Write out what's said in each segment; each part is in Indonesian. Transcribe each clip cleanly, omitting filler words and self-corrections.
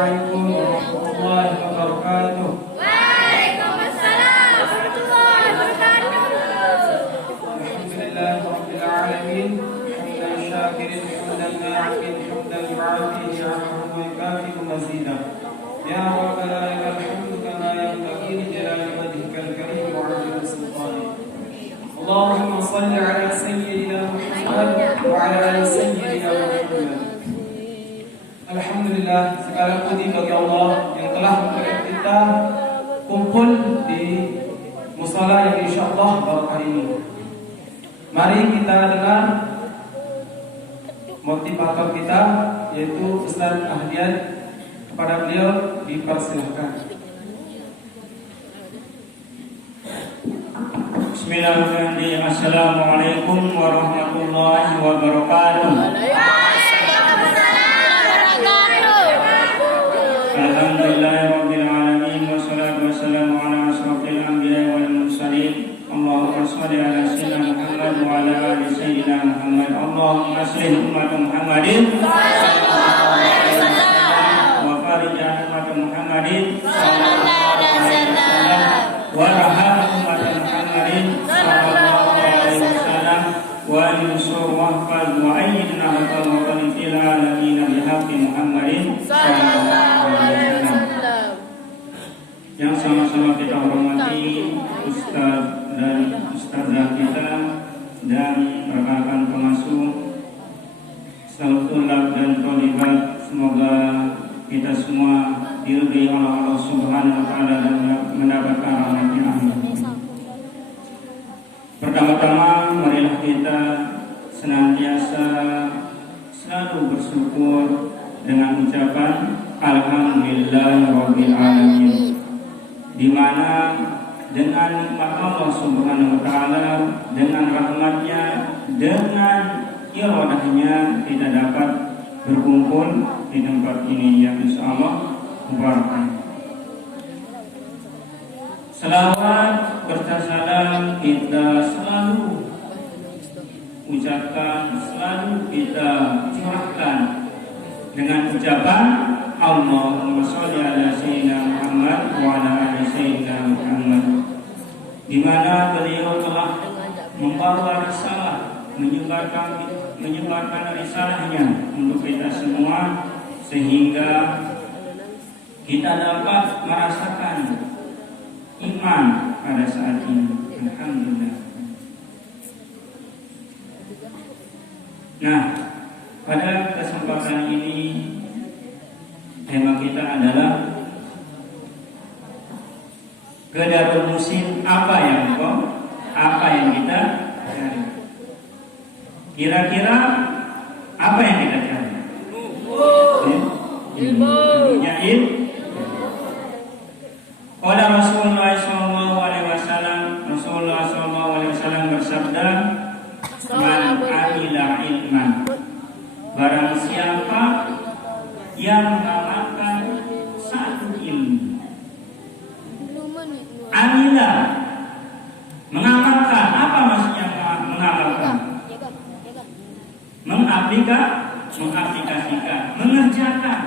Assalamualaikum warahmatullahi wabarakatuh. Waalaikumsalam warahmatullahi wabarakatuh. Alhamdulillah rabbil alamin. Hamdan syakirin hamdan na'imin hamdan mu'afin ni'amahu wa yukafi'u mazidah. Ya Rabbana lakal hamdu kama yanbaghi li jalali wajhikal karim wa 'azimi sultanik. Allahumma shalli ala sayyidina Muhammad wa ala ali sayyidina Muhammad. Alhamdulillah, segala puji bagi Allah yang telah memberikan kita kumpul di musala yang insyaallah barokah ini. Mari kita dengar motivator kita, yaitu Ustaz Ahdiat. Kepada beliau dipersilahkan. Bismillahirrahmanirrahim. Assalamualaikum warahmatullahi wabarakatuh. Alhamdulillahirabbil alamin wassalatu wassalamu ala asyrofil anbiya'i wal mursalin. Allahumma shalli ala sayyidina Muhammad wa ala ali sayyidina Muhammad. Allahumma aslih ummat Muhammadin sallallahu alaihi wasallam wa farij ummat Muhammadin sallallahu alaihi wasallam wa raham ummat Muhammadin sallallahu alaihi wasallam wa ansur wahfaz wa ayyidna wa qul fil alamin bihaqqi Muhammadin sallallahu alaihi wasallam. Yang sama-sama kita hormati Ustaz dan Ustazah kita dan rekan-rekan pengasuh, salawatullah dan tholibat, semoga kita semua diridhai oleh Allah Subhanahu wa taala dan mendapatkan rahmatnya. Amin. Pertama-tama marilah kita senantiasa selalu bersyukur dengan ucapan alhamdulillahirabbil alamin, di mana dengan nikmat Allah Subhanahu wa taala, dengan rahmatnya, dengan iradahnya kita dapat berkumpul di tempat ini yang insyaallah mubarak. Selawat serta salam kita selalu ucapkan, selalu kita curahkan dengan ucapan Allahumma sholli ala sayyidina Muhammad wa ala ali sayyidina Muhammad, di mana beliau telah membawa risalah, menyebarkan risalahnya untuk kita semua, sehingga kita dapat merasakan iman pada saat ini. Alhamdulillah. Nah, pada kesempatan ini tema kita adalah Gedarul musim apa yang kita cari. Kira-kira apa yang kita cari? Ilmu. Qala Rasulullah sallallahu alaihi wasallam bersabda, "Man amila ilman." Barang siapa yang mengamalkan satu ilmu. Amila, mengamalkan. Apa maksudnya mengamalkan? Mengaplikasikan, mengerjakan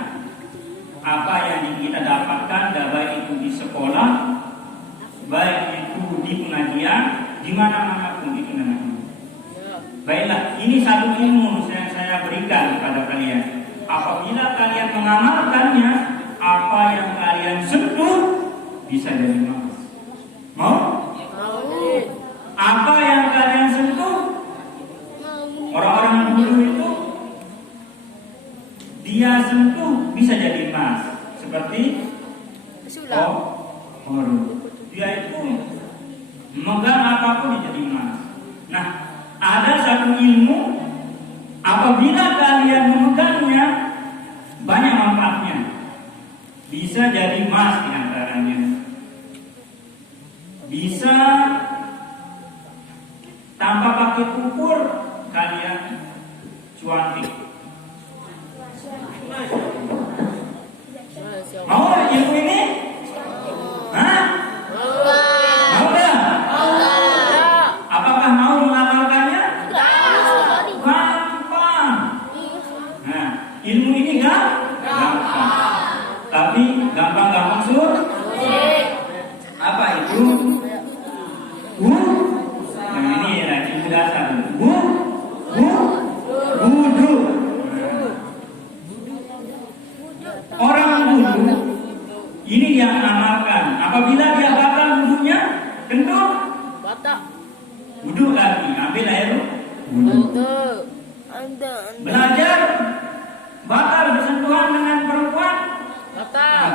apa yang kita dapatkan, baik itu di sekolah, baik itu di pengajian, di mana-mana pun itu namanya. Baiklah, ini satu ilmu yang saya berikan kepada kalian. Apabila kalian mengamalkannya, apa yang kalian sentuh bisa jadi emas. Mau? Apa yang kalian sentuh? Orang-orang dulu itu dia sentuh bisa jadi emas. Seperti dia itu memegang apapun dia jadi emas. Nah, ada satu ilmu, apabila kalian memegangnya, banyak manfaatnya. Bisa jadi emas di antaranya. Bisa tanpa pakai ukur kalian cuantik. Mau ilmu ini? Hah? Mau enggak? Apakah mau mengamalkannya? Gampang. Nah, ilmu ini gampang. lagi, ambil air wudhu. Belajar batal bersentuhan dengan perempuan, batal.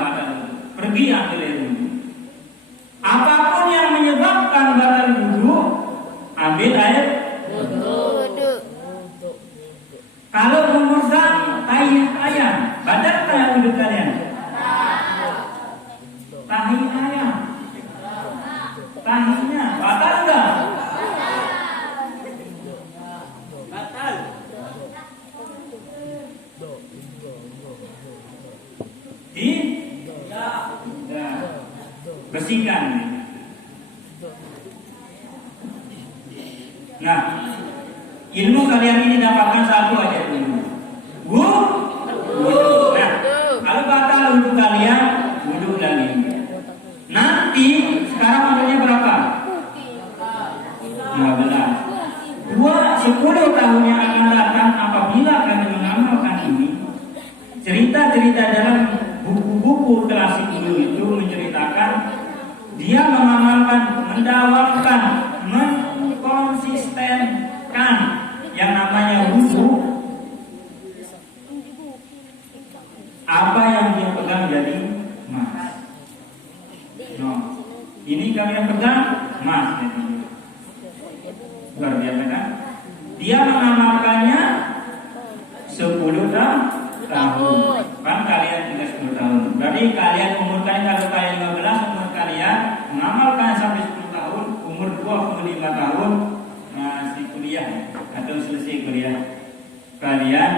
Pergi ambil air wudhu. Apapun yang menyebabkan batal wudhu, ambil air wudhu. Kalau memegang tahi ayam, batal tak wudhu kalian? Tahi ayam, tahinya batal enggak? Batal. Bersihkan. Nah, ilmu kalian ini dapatkan satu aja dulu. Wudhu. Nah, kalau batal wudhu kalian, wudhu lagi. Nanti sekarang umurnya berapa? 15. 10 tahun yang akan datang apabila kalian mengamalkan ini. Cerita-cerita dalam buku-buku klasik dulu itu menceritakan dia mengamalkan, mendawamkan, mengkonsistenkan yang namanya wudhu. Apa yang dia pegang jadi emas. No. Ini kalian pegang emas. Luar biasa kan? Dia mengamalkannya 10 tahun. Kan kalian juga 10 tahun. Berarti kalian umur kalian, kalau kalian 15, umur kalian mengamalkan sampai 10 tahun, umur 25 tahun masih kuliah atau selesai kuliah, kalian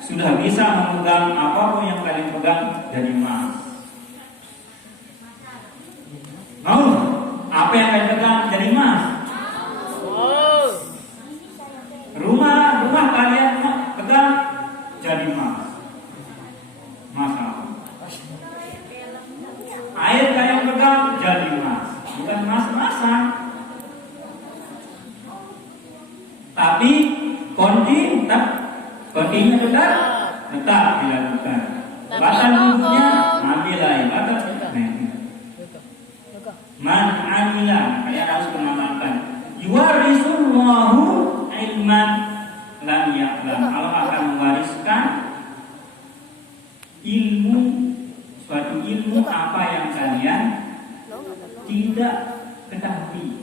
sudah bisa memegang apapun yang kalian pegang dari emas. Mau? Apa yang kalian pegang dari emas? Rumah kalian pegang jadi emas. Masa air kalian pegang jadi emas, bukan emas-emasan, tapi kontinya tetap dilakukan. Batal wudhunya ambil air, batal. Man amila, kalian harus mengamalkan. Yuwarisullahu ilman lam ya'lam. Allah akan mewariskan suatu ilmu apa yang kalian tidak ketahui.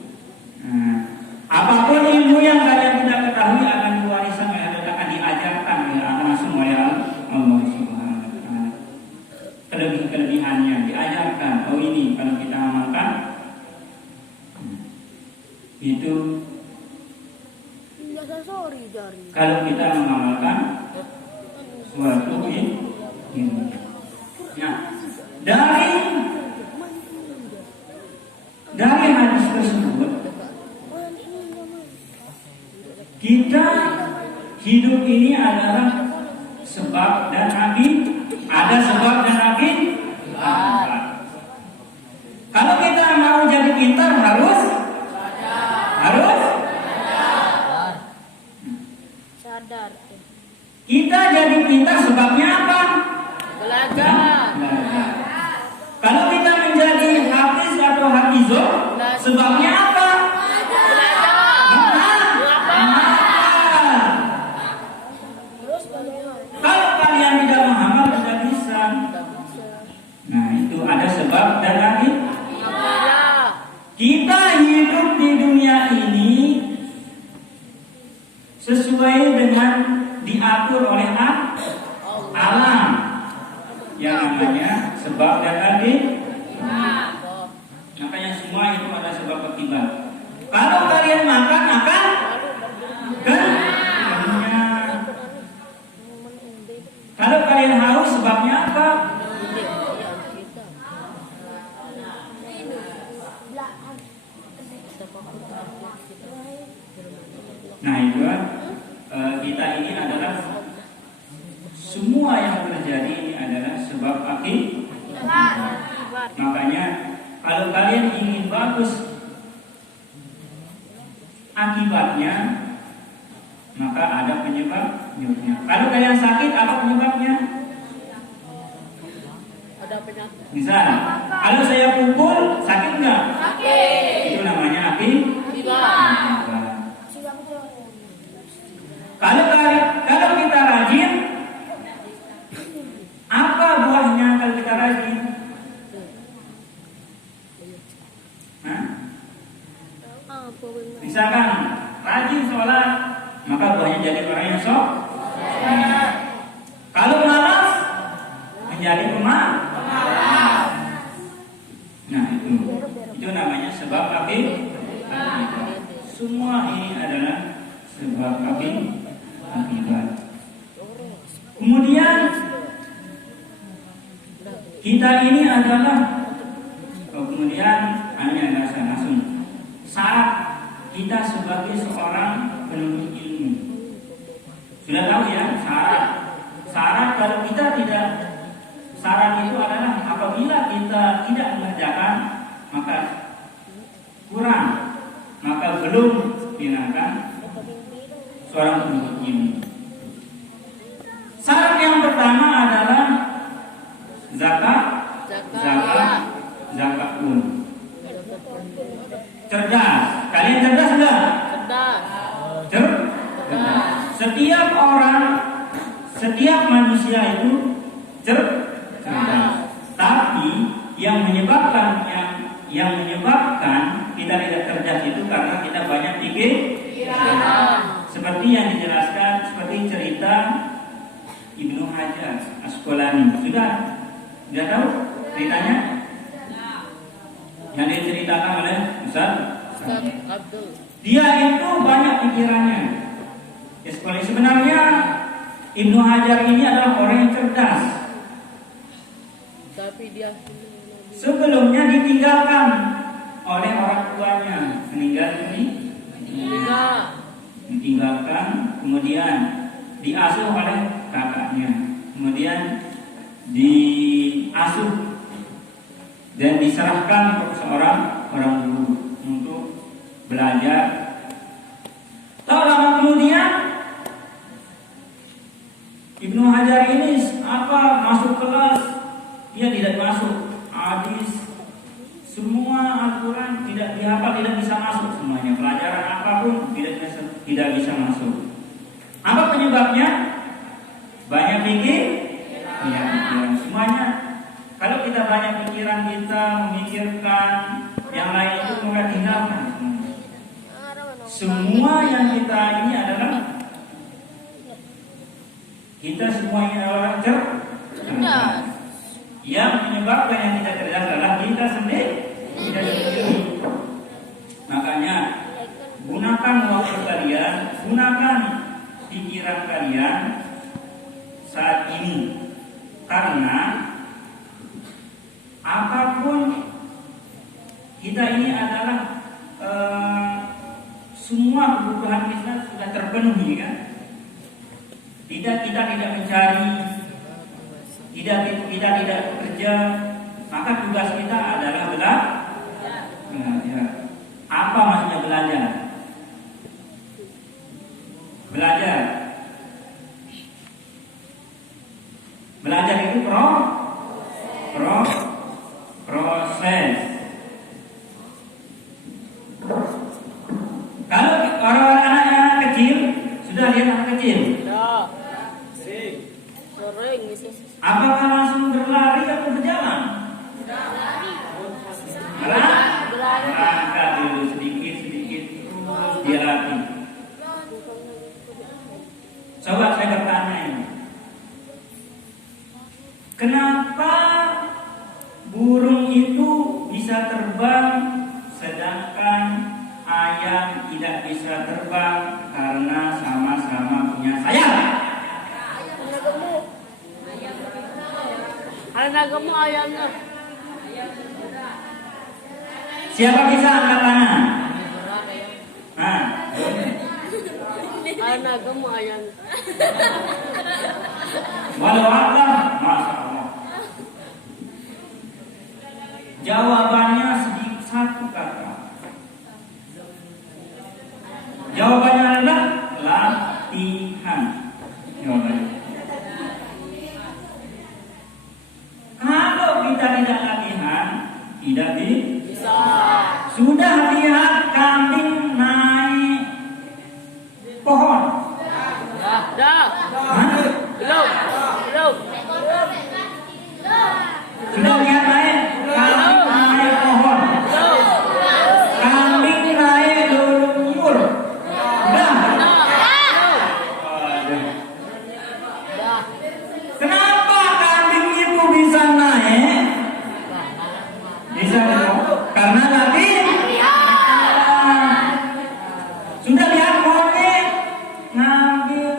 Apapun ilmu yang kalian tidak ketahui akan diwariskan, akan diajarkan oleh anak semua ya Allah Subhanahu wa taala. Kelebihannya diajarkan. Oh ini kalau kita amalkan itu, kalau kita mengamalkan suatu ilmu. Nah, dari hadis tersebut kita hidup ini adalah sebab dan akibat. Ada sebab dan akibat. Kalau kita mau jadi pintar harus sadar. Kita jadi pintar sebabnya apa? Belajar. Kalau kita menjadi hafiz atau hafizah, sebabnya apa? Kalau kalian tidak menghafal tidak bisa. Nah itu ada sebab dan akibat. Kita hidup di dunia ini sesuai dengan diatur oleh alam yang namanya sebab dan akibat. Makanya semua itu ada sebab akibat. Kalau kalian makan kenyang. Kalau kalian haus sebabnya apa? Nah itu kita ini adalah semua yang terjadi ini adalah sebab akibat. Makanya kalau kalian ingin bagus akibatnya, maka ada penyebabnya. Kalau kalian sakit, apa penyebabnya? Ada penyakit. Misal, kalau saya pukul, sakit nggak? Sakit. Itu namanya akibat. maka buahnya jadi orang yang soleh. Kalau malas menjadi pemalas. Nah itu namanya sebab akibat. Semua ini adalah sebab akibat. Kemudian kita ini adalah kemudian hanya langsung syarat kita sebagai seorang penuntut ilmu. Sudah tahu ya syarat kalau kita tidak, syarat itu adalah apabila kita tidak mengerjakan maka kurang, maka belum dinaikkan seorang penuntut ilmu. Syarat yang pertama adalah zakat pun. Cerdas. Kalian cerdas enggak? Cerdas. Setiap orang, setiap manusia itu cerdas. Tapi yang menyebabkan kita tidak cerdas itu karena kita banyak pikir. Seperti yang dijelaskan, seperti cerita Ibnu Hajar Asqalani. Sudah tahu ceritanya? Yang diceritakan oleh Ustaz Abdul. Dia itu banyak pikirannya. Sebenarnya Ibnu Hajar ini adalah orang yang cerdas. Tapi dia Sebelumnya ditinggalkan oleh orang tuanya, meninggal ditinggalkan, kemudian diasuh oleh kakaknya, kemudian diasuh dan diserahkan untuk seorang guru untuk belajar. Tak lama kemudian Ibnu Hajar ini masuk kelas, dia tidak masuk. Habis semua Al-Quran tidak dihafal, tidak bisa masuk semuanya. Pelajaran apapun tidak bisa masuk. Apa penyebabnya? Banyak pikiran. Semuanya. Kalau kita banyak pikiran, kita memikirkan yang lain itu maka tinggalkan. Semua yang kita ini adalah kita semuanya orang cerdas. Yang menyebabkan yang tidak cerdas adalah kita sendiri. Makanya gunakan waktu kalian, gunakan pikiran kalian saat ini, karena apapun kita ini adalah semua kebutuhan kita sudah terpenuhi kan. Kita tidak mencari, kita tidak bekerja, maka tugas kita adalah belajar. Apa maksudnya belajar? Belajar itu proses. Kalau orang anak kecil, sudah lihat anak kecil? Sering. Apakah langsung berlari atau berjalan? Berlari. Langkah dulu sedikit dia latih. Coba saya bertanya ini, kenapa burung itu bisa terbang sedangkan ayam tidak bisa terbang? Karena sama-sama punya sayap. Karena kamu ayamnya. Siapa bisa angkat tangan? Karena kamu ayamnya. Walau Allah, masya Allah. Jawabannya sedikit satu kata. Jawabannya adalah latihan. Jawabannya. Kalau kita tidak latihan, tidak bisa. Sudah lihat kambing naik pohon? Dah. Belum. Sudah lihat naik kambing naik pohon? Kambing naik lumpur? Sudah? Sudah lihat monyet ngambil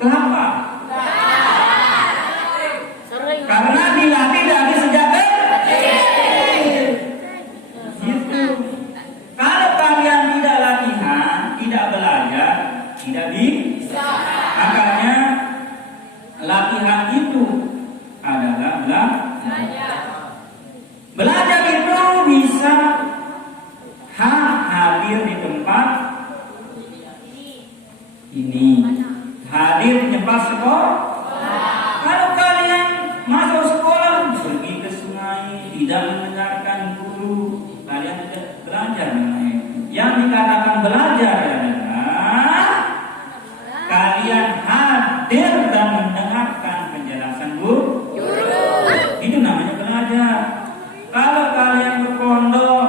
kelapa? Sering. Karena dilatih dari sejak kecil. Gitu. Kalau kalian tidak latihan, tidak belajar, tidak bisa. Makanya latihan itu adalah belajar. Belajar itu bisa hadir di tempat ini, hadir di tempat sekolah. Kalau kalian masuk sekolah pergi ke sungai, tidak mendengarkan guru, kalian tidak belajar namanya. Yang dikatakan belajar adalah kalian hadir dan mendengarkan penjelasan guru. Itu namanya belajar. Kalau kalian ke pondok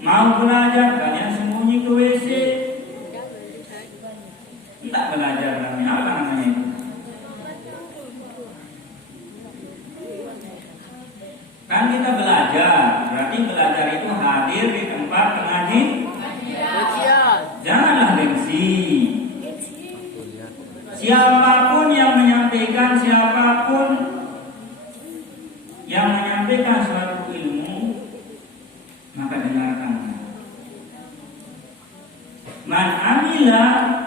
mau belajar, kalian sembunyi ke WC, tidak belajar namanya. Apa namanya itu? Kan kita belajar, berarti belajar itu hadir di tempat pengajian. Janganlah gengsi. Siapapun yang menyampaikan, suatu ilmu, maka dengarkan. Man amila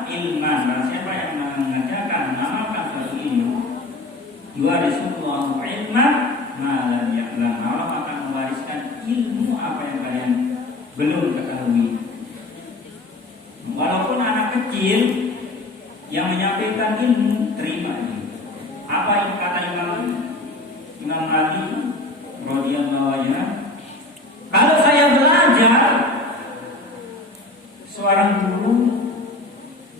ilman, siapa yang mengajarkan, mengamalkan suatu ilmu, yuarisullahu ilman malam ya'lam, Allah akan mewariskan ilmu apa yang kalian belum ketahui. Walaupun anak kecil yang menyampaikan ilmu, terima ini. Apa yang kata Imam Ali radhiyallahu anhu? Kalau saya belajar seorang guru,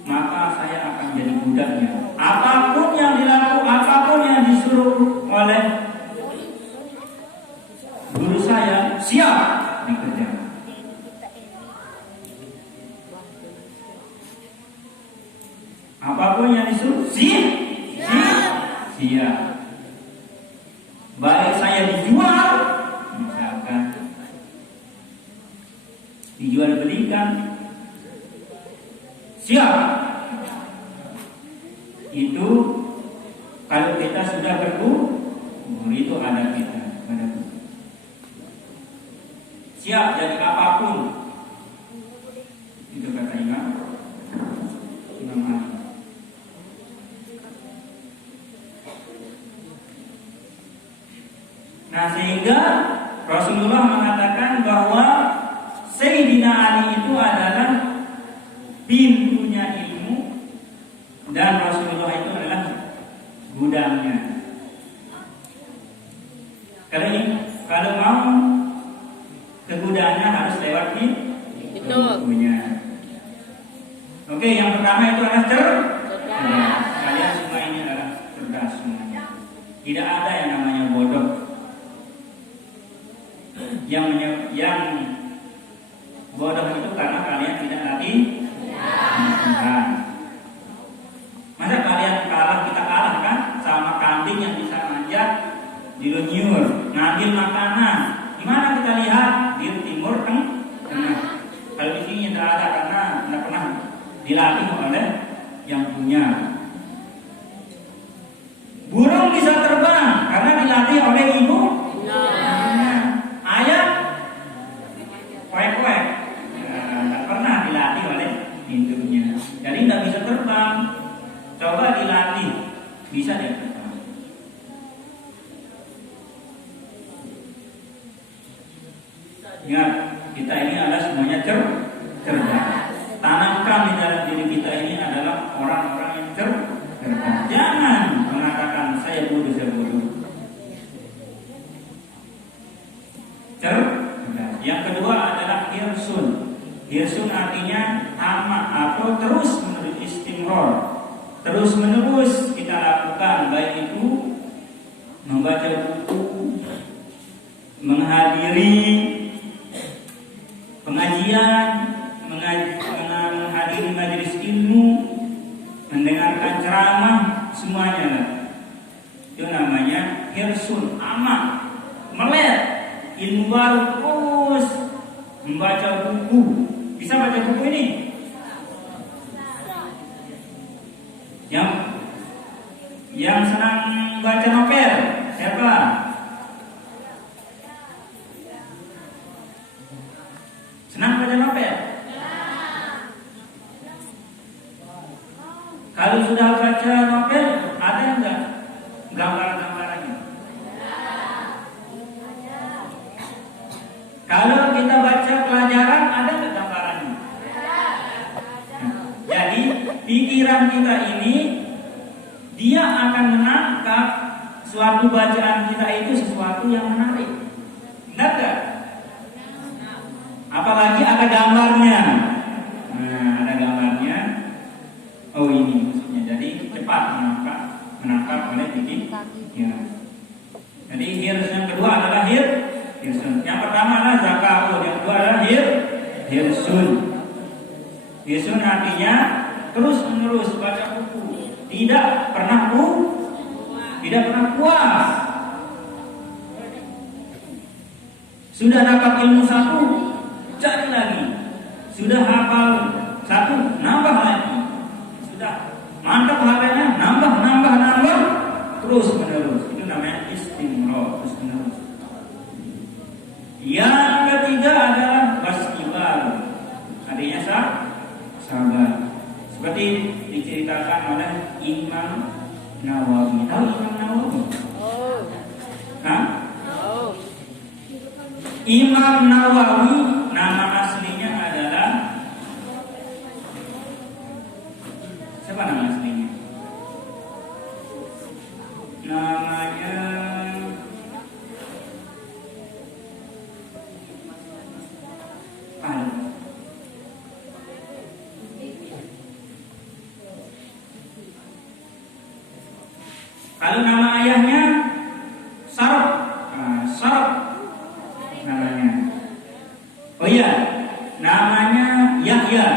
maka saya akan jadi budaknya. Apapun yang dilakukan, apapun yang disuruh oleh guru saya, siap dikerjakan. Apapun yang disuruh, siap. Baik saya dijual, misalkan dijual belikan, siap. Itu kalau kita sudah berguru, itu ada kita. Siap jadi apapun. Itu kata Imam Ali. Nah, sehingga Rasulullah mengatakan bahwa Sayyidina Ali itu adalah pintunya ilmu dan Rasulullah itu adalah gudangnya. Kalau mau ke gudangnya harus lewat pintunya. Oke, yang pertama itu adalah cerdas. Kalian semua ini adalah cerdas semuanya. Tidak ada yang namanya bodoh. Yang bodoh itu karena kalian tidak latihan. Masa kalian kita kalah kan sama kambing yang bisa manjat di lunyur, ngambil makanan. Gimana kita lihat di timur tengah? Kalau di sini tidak ada karena tidak pernah dilatih oleh yang punya. Burung bisa terbang karena dilatih oleh ibu. Ayam kuek-kuek, tidak pernah dilatih oleh induknya. Jadi tidak bisa terbang. Coba dilatih, bisa dia terbang. Ingat, kita ini adalah semuanya cerdas. Tanamkan di dalam diri kita ini adalah orang-orang yang cerdas. Jangan mengatakan saya bodoh. Cerdas. Yang kedua adalah hirsun. Hirsun artinya tamak atau terus menerus, istimror. Terus menerus kita lakukan, baik itu membaca buku, menghadiri pengajian, menghadiri majelis ilmu, mendengarkan ceramah, semuanya lah. Itu namanya hirsun, amak, melek, ilmu baru terus membaca buku. Bisa baca buku ini? Yang senang baca novel siapa? Senang baca novel? Kalau sudah baca novel, ada enggak gambar-gambarannya? Kalau kita baca pelajaran, ada enggak gambarannya? Jadi pikiran kita ini dia akan menangkap suatu bacaan kita itu sesuatu yang menarik. Benar enggak? Apalagi ada gambarnya. Nah, ada gambarnya. Oh ini maksudnya. Jadi cepat menangkap oleh pikiran. Ya. Jadi hirs yang kedua adalah hirsun. Yang pertama adalah zakau, yang kedua adalah hirsun. Hirsun artinya terus menerus baca buku, tidak pernah puas. Sudah dapat ilmu satu, cari lagi. Sudah hafal satu, nambah lagi. Sudah mantap hafalnya, nambah, terus menerus. Itu namanya istimror, terus menerus. Yang ketiga adalah basibar, artinya sabar. Seperti diceritakan oleh Imam Nawawi. Tahu Imam Nawawi? Hah? Imam Nawawi nama aslinya adalah siapa nama aslinya? Namanya kalau nama ayahnya Sarf namanya. Oh iya, namanya Yahya.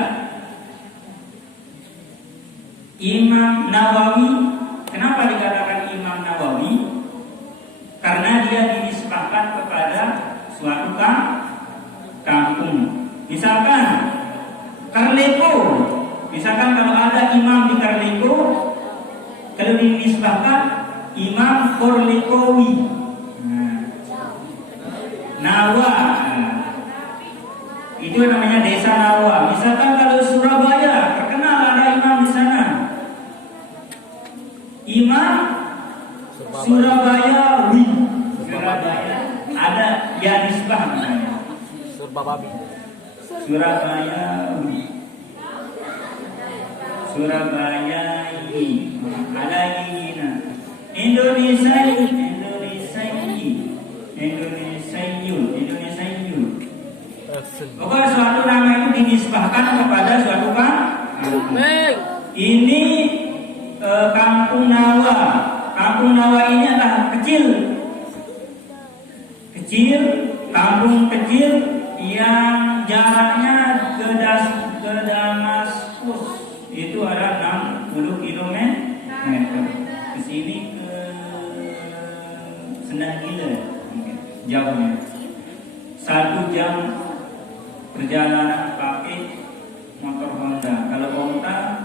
Imam Nawawi, kenapa dikatakan Imam Nawawi? Karena dia dinisbahkan kepada suatu kampung. Misalkan Karleko, misalkan kalau ada imam di Karleko, kalau dinisbahkan Imam Korlekowi. Nawa, itu namanya desa Nawa. Misalkan kalau Surabaya, terkenal ada imam di sana, Imam Surabayawi. Surabaya ada ya nisbah namanya Surabayawi. Surabayawi. Ada ini Indonesia. Pokoknya suatu nama itu dinisbahkan kepada suatu kampung. Ini kampung Nawa. Kampung Nawa ini adalah kecil, kampung kecil yang jaraknya ke Damaskus itu ada 60 km. Ke sini ke Sendang Gila jauhnya. 1 jam perjalanan pakai motor Honda. Kalau Honda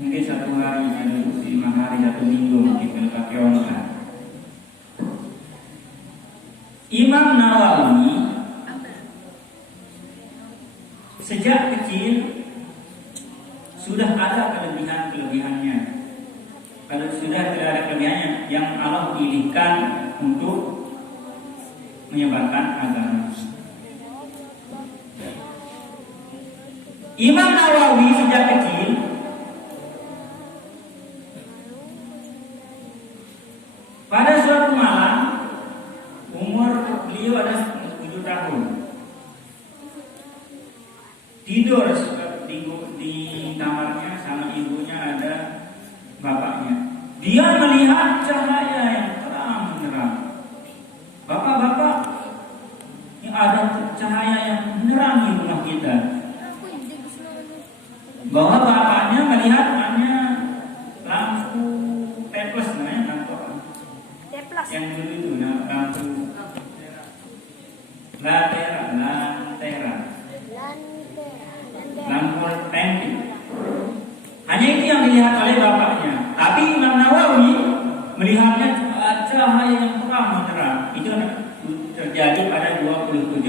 mungkin 1 hari, 5 hari, 1 minggu kita pakai Honda. Imam Nawawi sejak kecil sudah ada kelebihannya. Kalau sudah tidak ada kelebihannya, yang Allah pilihkan untuk menyebarkan agama. Imam Nawawi sejak kecil pada suatu malam, umur beliau ada 7 tahun, tidur di kamarnya sama ibunya, ada bapaknya. Dia melihat cahaya yang terang menerang. Bapak, ini ada cahaya yang menerangi rumah kita. Bahwa bapaknya melihat hanya lampu T+ namanya, lampu yang dulu itu lampu lantera, lampu tenti. Hanya itu yang dilihat oleh bapaknya. Tapi Imam Nawawi melihatnya cahaya yang terang menerang. Itu terjadi pada 27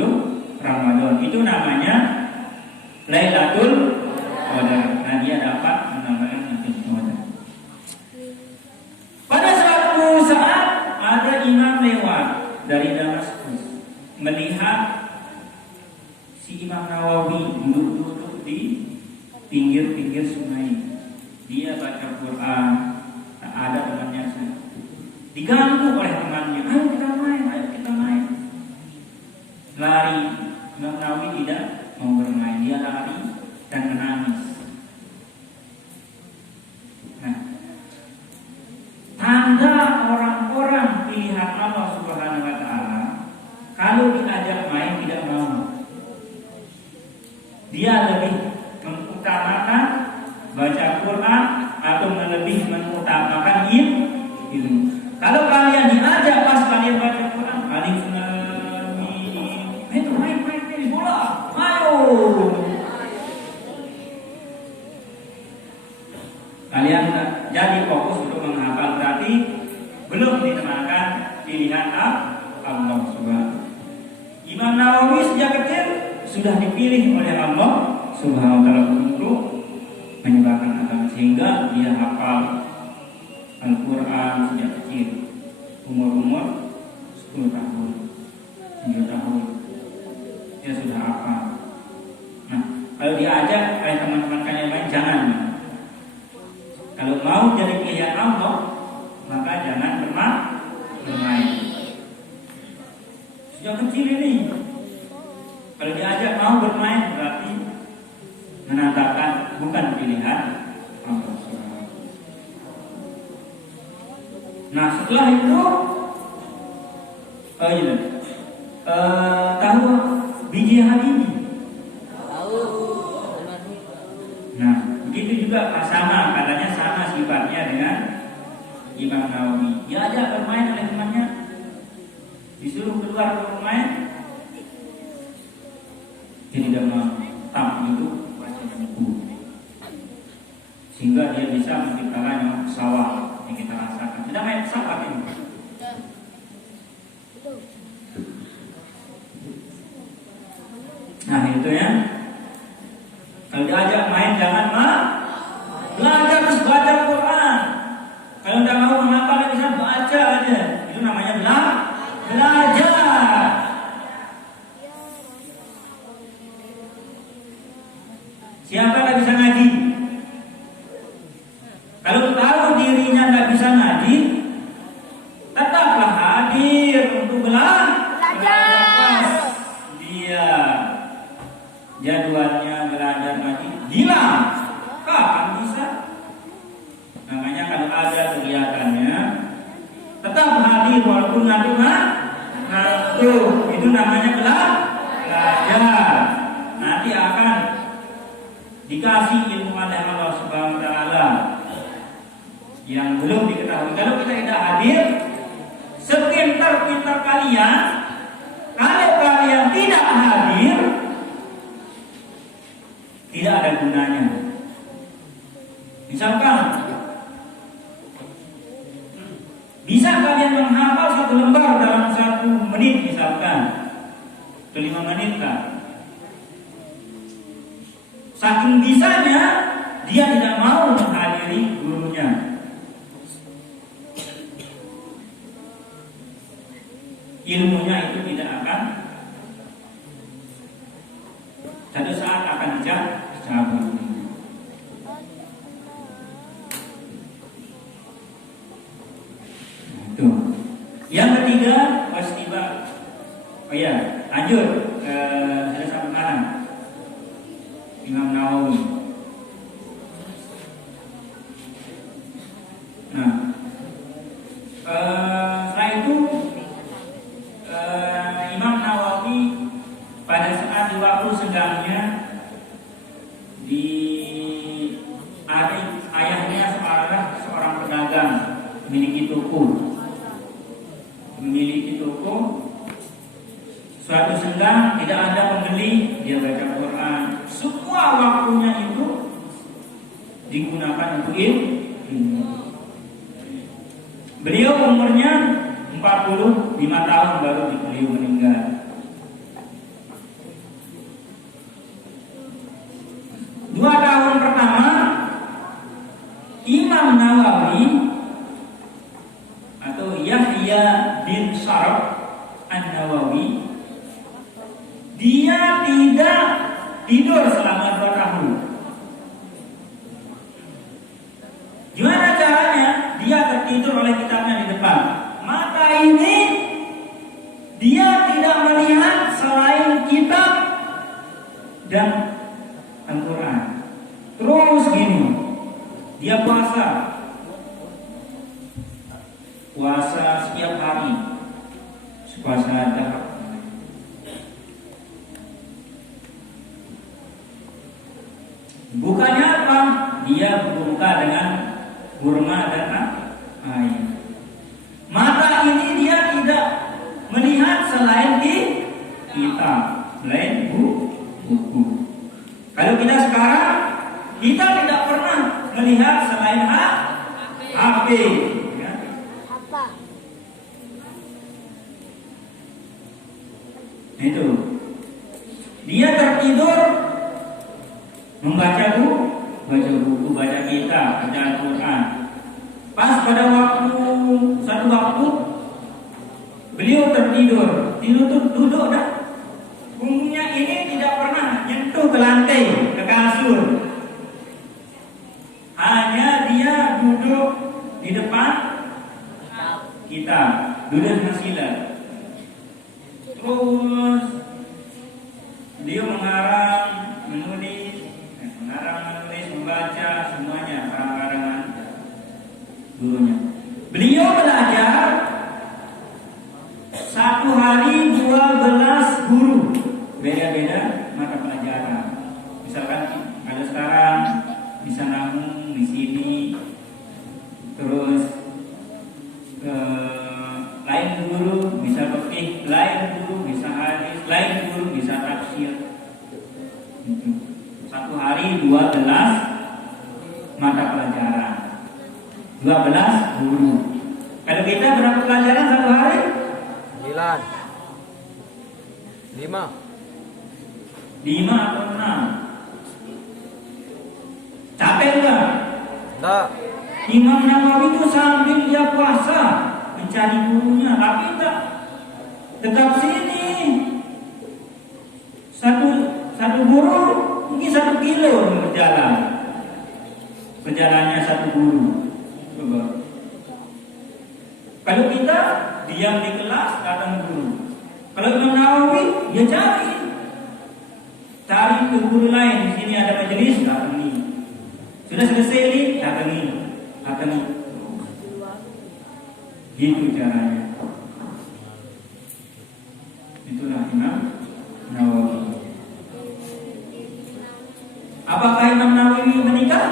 Ramadan. Itu namanya Lailatul Qadar. Nah, dia dapat menambahkan Lailatul Qadar. Pada suatu saat ada imam lewat dari Damaskus, melihat si Imam Nawawi duduk-duduk di pinggir-pinggir sungai. Dia baca Quran, tak ada temannya. Diganggu oleh temannya, ayo kita main. Lari, Imam Nawawi tidak mau bermain, dia lari dan menangis. Nah, tanda orang-orang pilihan Allah Subhanahu wa Ta'ala, kalau diajak main tidak mau. Dia lebih mengutamakan baca Quran atau lebih mengutamakan ilmu. Kalau kalian diajak pas kalian baca Quran, alif lam mim, itu main bola, ayo. Kalian jadi fokus untuk menghafal, berarti belum dikenakan pilihan Allah Subhanahu. Imam Nawawi sejak kecil sudah dipilih oleh Allah Subhanahu wa Ta'ala untuk menyebarkan agama, sehingga dia hafal Al-Quran sejak kecil, umur 10 tahun, 9 tahun dia sudah hafal. Nah, kalau diajak oleh teman-teman kalian lain, jangan. Kalau mau jadi pilihan Allah, maka jangan bermain. Sejak kecil ini, kalau diajak mau bermain, berarti menandakan bukan pilihan Allah. Nah, setelah itu, tahu biji Habibie? Nah, begitu juga sama, katanya sama sifatnya dengan Imam Nawawi. Dia ajak bermain oleh temannya, disuruh keluar bermain, dia tidak mau. Tam itu baca buku, sehingga dia bisa menciptakan pesawat yang kita rasakan. Tidak main pesawat ini. Nah, itu ya. Kalau diajak main jangan belajar, terus baca Quran. Kalau tidak mau menghafal bisa baca aja. Itu namanya belajar. Siapa yang bisa ngaji? Kalau tahu dirinya nggak bisa ngaji, tetaplah hadir untuk belajar. Dia jadwalnya belajar ngaji hilang, kapan bisa? Makanya kalau ada kegiatannya, tetap hadir walaupun ngantuk. Itu namanya belajar. Nanti akan dikasih ilmu oleh Allah Subhanahu wa Ta'ala yang belum diketahui. Kalau kita tidak hadir, sepintar-pintar kalian, kalau kalian tidak hadir, tidak ada gunanya. Misalkan bisa kalian menghafal 1 lembar dalam 1 menit, misalkan 5 menit kan. Saking bisanya, dia tidak mau menghadiri gurunya. Ilmunya itu tidak akan, satu saat akan dicabut. Itu. Yang ketiga, wastiba. Oh ya, lanjut ada satu kanan. Imam Nawawi. Nah, setelah itu Imam Nawawi pada saat di waktu senggangnya di ayahnya seorang pedagang memiliki toko. Suatu senggang tidak ada pembeli, dia baca Quran. Semua waktunya itu digunakan untuk ilmu. Nawawi atau Yahya bin Sharaf An-Nawawi, dia tidak tidur selama 2 tahun. Gimana caranya? Dia tertidur oleh kitabnya di depan. Mata ini dia tidak melihat selain kitab dan Al-Quran. Terus gini, dia puasa setiap hari, puasa dahar. Bukannya apa? Dia berbuka dengan kurma dan air. Mata ini dia tidak melihat selain di kitab, selain buku. Kalau kita sekarang, kita tidak pernah melihat selain HP. Ya. Apa? Itu. Dia tertidur membaca buku, baca kitab, baca Al-Quran. Pas pada satu waktu beliau tertidur, duduk dah. Punggungnya ini tidak pernah nyentuh ke lantai, ke kasur. Hanya dia duduk di depan kita, duduk dengan sila. Terus dia mengarang, menulis, membaca semuanya, karang-karangan gurunya. Beliau belajar 1 hari 12 guru, beda-beda mata pelajaran. Misalkan ada sekarang bisa nanggung di sini, terus lain guru bisa fikih, lain guru bisa hadis, lain guru bisa tafsir. 1 hari 12 mata pelajaran, 12 guru. Kalau kita berapa pelajaran 1 hari? 9 5 5 atau 6? Capek enggak? Enggak. Imam Nawawi itu sambil dia puasa mencari gurunya, tapi enggak dekat sini. Satu guru mungkin 1 kilo berjalan. Perjalanannya 1 guru. Coba. Kalau kita diam di kelas, datang guru. Kalau Imam Nawawi, dia cari ke guru lain. Di sini ada majelis, datangi. Sudah selesai ini, datangi. Gitu caranya. Itulah Imam Nawawi. Apakah Imam Nawawi menikah?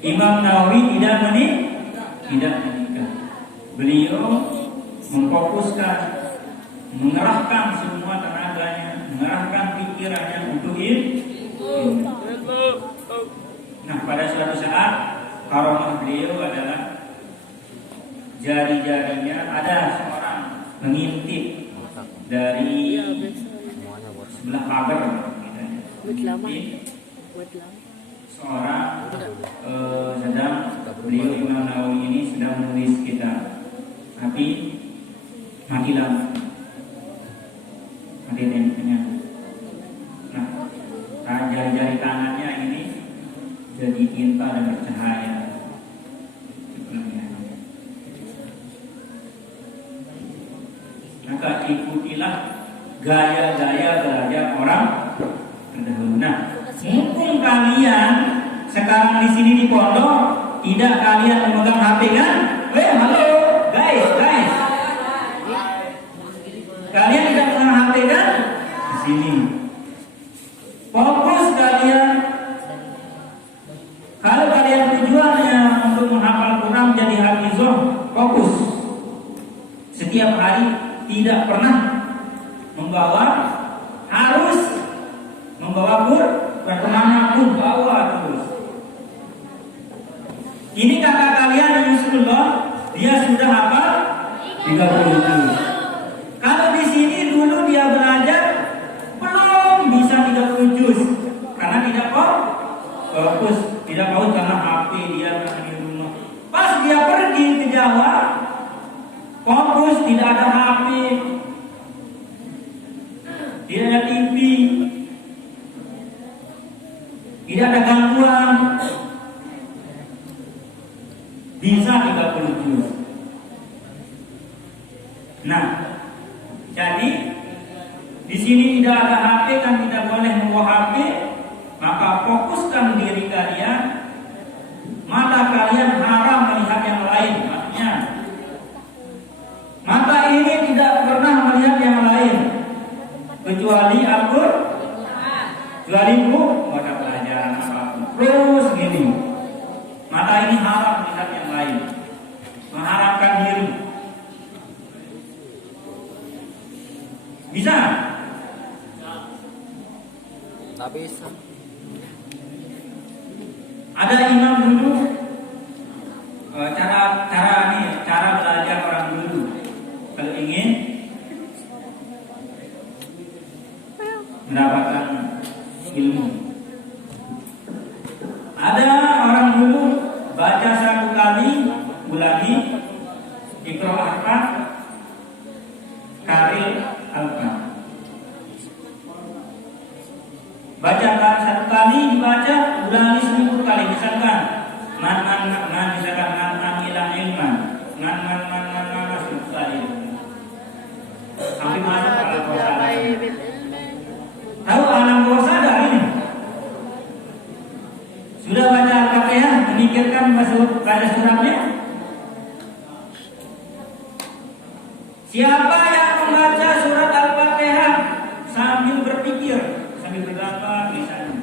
Imam Nawawi tidak menikah. Beliau memfokuskan, mengerahkan semua tenaganya, mengerahkan pikirannya untuk ilmu. Nah, pada suatu saat karomah beliau adalah jari-jarinya ada seorang mengintip dari sebelah pagar, seorang sedang beliau Imam Nawawi ini sedang menulis kitab, tapi mati lampu, mati lampunya. Nah, jari-jari tangannya ini jadi tinta dan bercahaya. Maka ikutilah gaya-gaya belajar orang terdahulu. Nah, mumpung kalian sekarang di sini di pondok, tidak kalian memegang HP kan? Halo guys. Kalian tidak memegang HP kan? Di sini. Fokus kalian. Kalau kalian tujuannya untuk menghafal Quran jadi hafizah, fokus. Setiap hari tidak pernah harus membawa Quran kemanapun, bawa terus. Ini kakak kalian yang Yusufullah, dia sudah hafal 30 juz. Kalau di sini dulu dia belajar belum bisa 30 juz karena tidak fokus. tidak paut karena HP dia karena di rumah. Pas dia pergi ke Jawa, fokus, tidak ada HP, tidak ada TV, tidak ada gangguan, bisa 30 juz. Nah, jadi di sini tidak ada HP kan tidak boleh membawa HP, maka fokuskan diri kalian. Mata kalian haram melihat yang lain, maksudnya mata ini tidak pernah melihat yang lain kecuali Al-Qur'an, kecuali buku mata pelajaran apapun. Terus gini, mata ini haram melihat yang lain, mengharamkan diri. Bisa? Tak bisa. Ada imam dulu cara belajar orang dulu kalau ingin mendapatkan ilmu. Ada orang dulu baca 1 kali, ulangi Iqra Al-Fat, Karil Al-Fat. Bacakan 1 kali, dibaca, ulangi 1000 kali. Misalkan man ilang ilman, man 1000 kali. Sampai masuk alam bawah sadar. Tahu alam bawah sadar ini? Sudah baca Al-Fatihah, memikirkan baca suratnya? Siapa yang membaca surat Al-Fatihah sambil berpikir, sambil berdoa misalnya?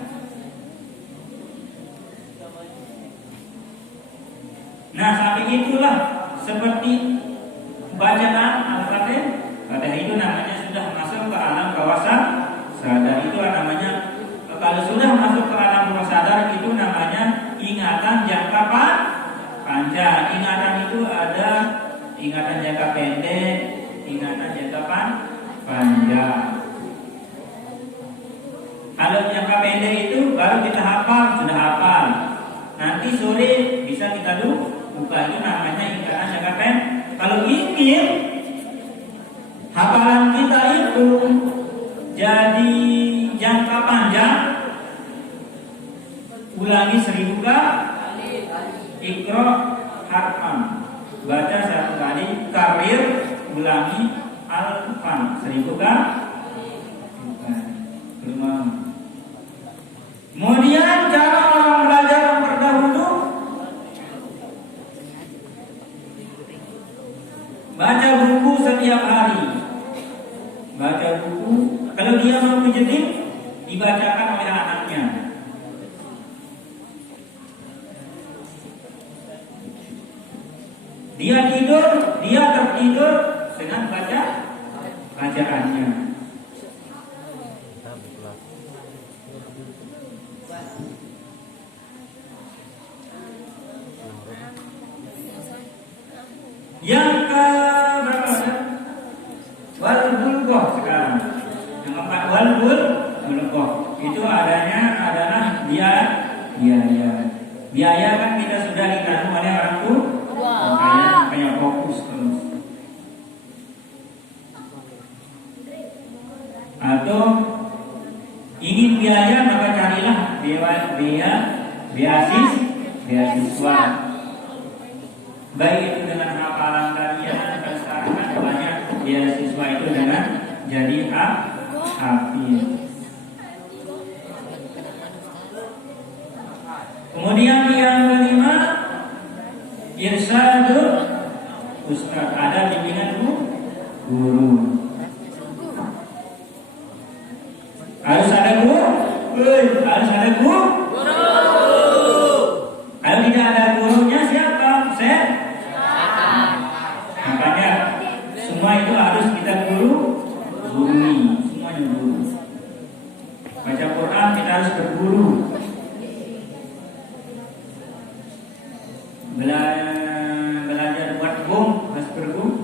Nah, sampai itulah seperti bacaan Al-Fatihah itu namanya sudah masuk ke alam bawah sadar. Itu namanya, kalau sudah masuk ke alam bawah sadar itu namanya ingatan jangka panjang. Ingatan itu ada ingatan jangka pendek, ingatan jangka panjang. Kalau jangka pendek itu baru kita hafal, sudah hafal. Nanti sore bisa kita buka, itu namanya ingatan jangka pendek. Kalau ingin hafalan kita itu jadi jangka panjang, ulangi 1000 kali. Iqra harfan, baca 1 kali. Karir, ulangi alfan 1000 kali. Kemudian cara orang belajar yang terdahulu, baca buku setiap hari. Baca buku, kalau dia mau menjadi dibacakan oleh anaknya. Dia tertidur dengan bacaannya. Yang ke berapa? Wal bulghah sekarang. Yang keempat wal bulghah. Itu adalah biaya kan kita sudah ditanggung oleh orang tua. Makanya fokus terus. Atau ingin biaya maka carilah beasiswa. Baik itu dengan hafalan kalian, dan sekarang kan banyak beasiswa itu dengan jadi hafiz. Kemudian yang kelima, irsyadul ustaz, ada bimbingan guru. Harus ada guru. Kalau tidak ada gurunya siapa? Makanya semua itu harus kita gurui, semuanya guru. Baca Quran kita harus berguru. Belajar buat bom harus berguru.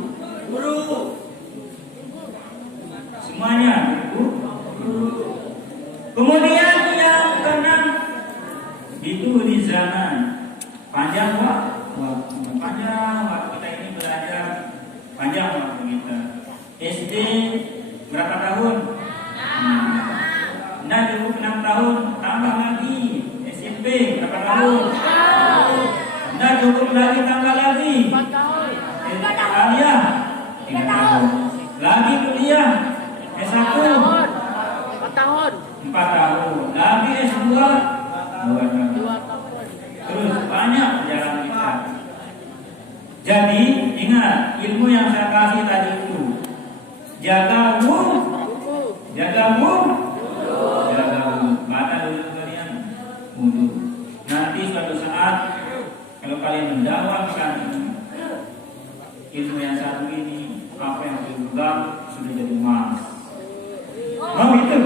Semuanya berguru. Kemudian yang keenam, Itu di zaman panjang panjang waktu kita ini belajar, panjang waktu kita. SD berapa tahun? Nah, cukup 6 tahun, tambah lagi. SMP berapa tahun? Nah, cukup lagi, tambah lagi. 4 tahun. Kuliah 3 tahun. Lagi kuliah S1 4 tahun. 4 tahun. Lagi S2 2 tahun. 2 tahun. Terus banyak jalan kita. Jadi ingat ilmu yang saya kasih tadi itu, jaga wudhu, jaga wudhu, jaga wudhu. Batal dulu kalian wudhu. Nanti suatu saat kalau kalian mendapatkan ilmu yang satu ini, apa yang diulang sudah jadi emas. Mau itu?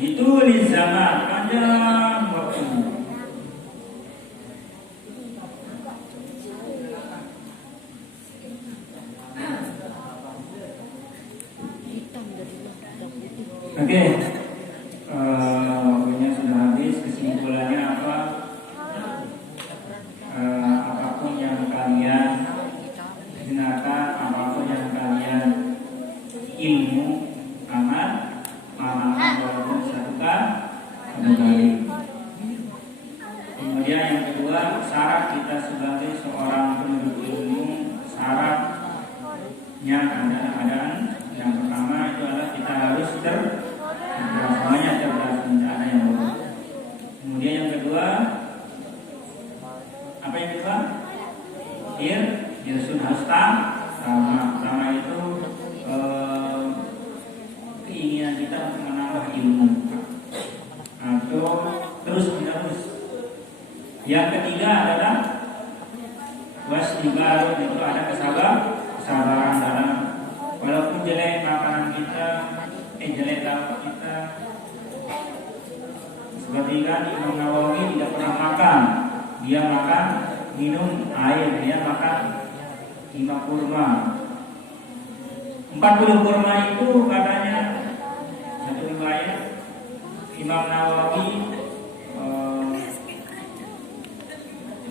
Itu di zaman panjang waktu. Oke, waktunya sudah habis. Kesimpulannya apa? Apapun yang kalian gunakan, apapun yang kalian ilmu, aman, walaupun satukan kembali. Kemudian yang kedua, syarat kita sebagai seorang penuntut ilmu, syaratnya ada. Yang pertama itu adalah kita harus semuanya cerdas bencana yang bagus. Kemudian yang kedua, apa yang kedua? Irsun hasta sama itu keinginan kita untuk menambah ilmu atau terus menerus. Yang ketiga adalah wasdibarut, itu ada kesabaran dalam walaupun jelek makanan kita, jelek dapat kita. Seperti kan Imam Nawawi tidak pernah makan, dia makan minum air, dia makan 5 kurma. 40 kurma itu katanya satu riwayat Imam Nawawi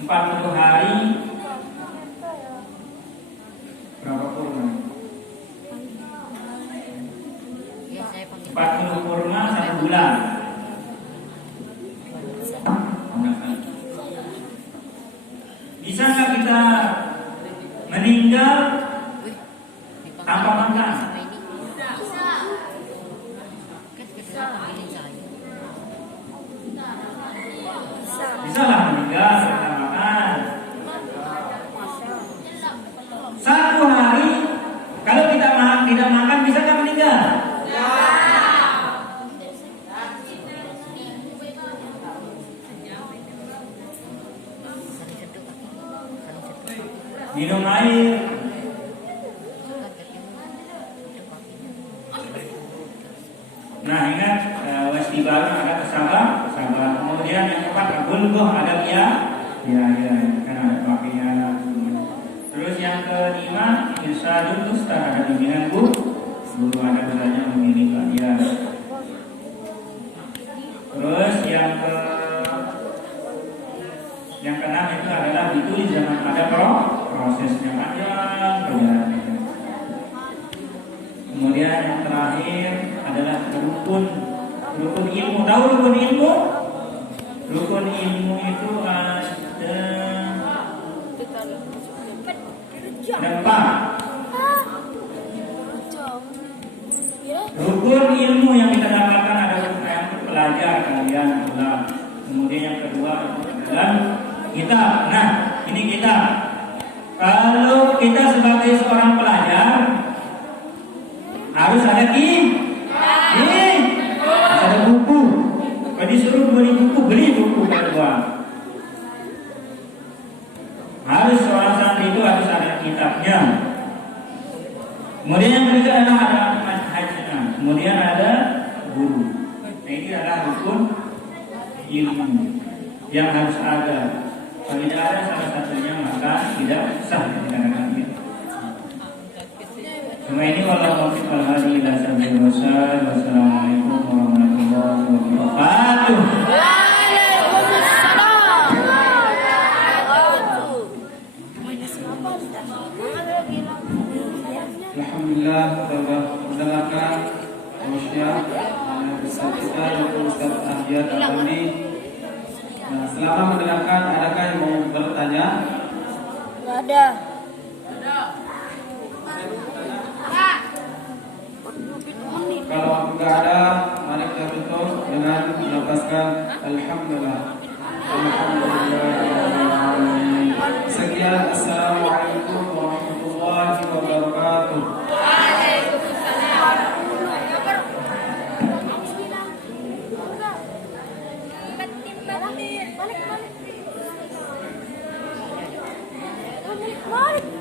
40 hari berapa kurma? 40 kurma 1 bulan. Bisa nggak kita meninggal tanpa makan? Bisa lah meninggal tanpa makan. 1 hari kalau kita tidak makan bisa nggak meninggal? Minum air. Nah ingat wastibaru ada kesabaran. Kemudian yang keempat bulgoh ada ya kan ada pakaian. Terus yang kelima irsyadul ustaz, ada bimbingan guru ada bertanya memilih kalian. Terus yang keenam itu adalah ditulis, jangan ada prosesnya panjang perjalanannya. Kemudian yang terakhir adalah rukun ilmu. Tahu rukun ilmu? Rukun ilmu itu ada 4. Rukun ilmu yang kita dapatkan adalah yang belajar kalian ulang. Kemudian yang kedua adalah kita. Nah, ini kita. Kalau kita sebagai seorang pelajar harus ada ada buku. Kalau disuruh beli buku kedua. Harus seorang santri itu harus ada kitabnya. Kemudian yang ketiga adalah ada manhajnya. Kemudian ada guru. Nah, ini adalah rukun ilmu yang harus ada. Kalau tidak ada salah satunya maka tidak sah dikatakan itu. Cuma ini kalau taufiq wal hadi ila sabil rasyad. Wassalamualaikum warahmatullahi wabarakatuh. Alhamdulillah kita mendengarkan Ustaz kita yaitu Ustaz Ahiyat Al-Bani. Nah, selama mendengarkan adakah yang mau bertanya? Nggak ada. Kalau enggak ada, mari kita tutup dengan melafazkan Alhamdulillah. Alhamdulillah. Sekian, assalamualaikum warahmatullahi wabarakatuh. Balik.